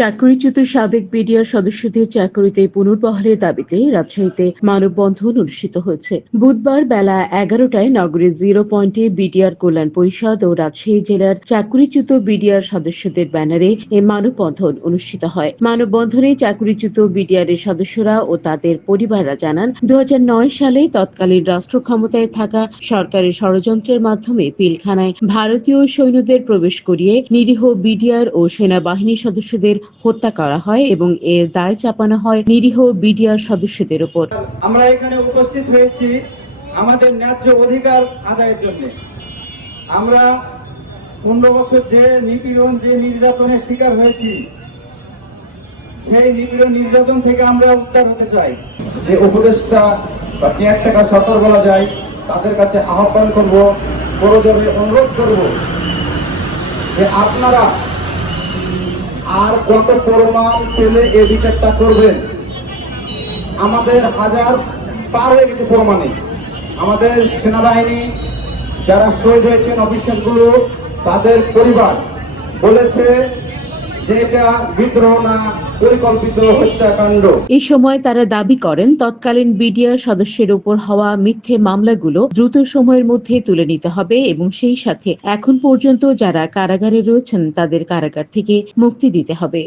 চাকরিচ্যুত সাবেক বিডিআর সদস্যদের চাকরিতে পুনর্বহালের দাবিতে রাজশাহীতে মানববন্ধন অনুষ্ঠিত হয়েছে। বুধবার বেলা 11টায় নগরের 0 পয়েন্টে বিডিআর কল্যাণ পরিষদ ও রাজশাহী জেলার চাকরিচ্যুত বিডিআর সদস্যদের ব্যানারে এ মানববন্ধন অনুষ্ঠিত হয়। মানববন্ধনে চাকরিচ্যুত বিডিআর এর সদস্যরা ও তাদের পরিবাররা জানান, 2009 সালে তৎকালীন রাষ্ট্র ক্ষমতায় থাকা সরকারের ষড়যন্ত্রের মাধ্যমে পিলখানায় ভারতীয় সৈন্যদের প্রবেশ করিয়ে নিরীহ বিডিআর ও সেনাবাহিনী সদস্যদের হত্যা করা হয় এবং এর দায় চাপানো হয় নিরীহ বিডিআর সদস্যদের উপর। আমরা এখানে উপস্থিত হয়েছি আমাদের ন্যায্য অধিকার আদায়ের জন্য। আমরা 15 বছর যে নিপীড়ন, যে নির্যাতনের শিকার হয়েছি, সেই নিপীড়ন নির্যাতন থেকে আমরা উদ্ধার হতে চাই। যে উপদেষ্টা বা কেয়ারটেকার সরকার বলা যায়, তাদের কাছে আহ্বান করব, করজোরে অনুরোধ করব যে আপনারা আর কত প্রমাণ পেলে এই বিচারটা করবেন। আমাদের হাজার পার হয়ে গেছে প্রমাণে। আমাদের সেনাবাহিনী যারা শহীদ হয়েছেন, অফিসারগুলো, তাদের পরিবার বলেছে যে এটা বিদ্রোহ না, পরিকল্পিত হত্যাকাণ্ড। এই সময় তারা দাবি করেন, তৎকালীন বিডিআর সদস্যের উপর হওয়া মিথ্যে মামলাগুলো দ্রুত সময়ের মধ্যে তুলে নিতে হবে এবং সেই সাথে এখন পর্যন্ত যারা কারাগারে রয়েছেন তাদের কারাগার থেকে মুক্তি দিতে হবে।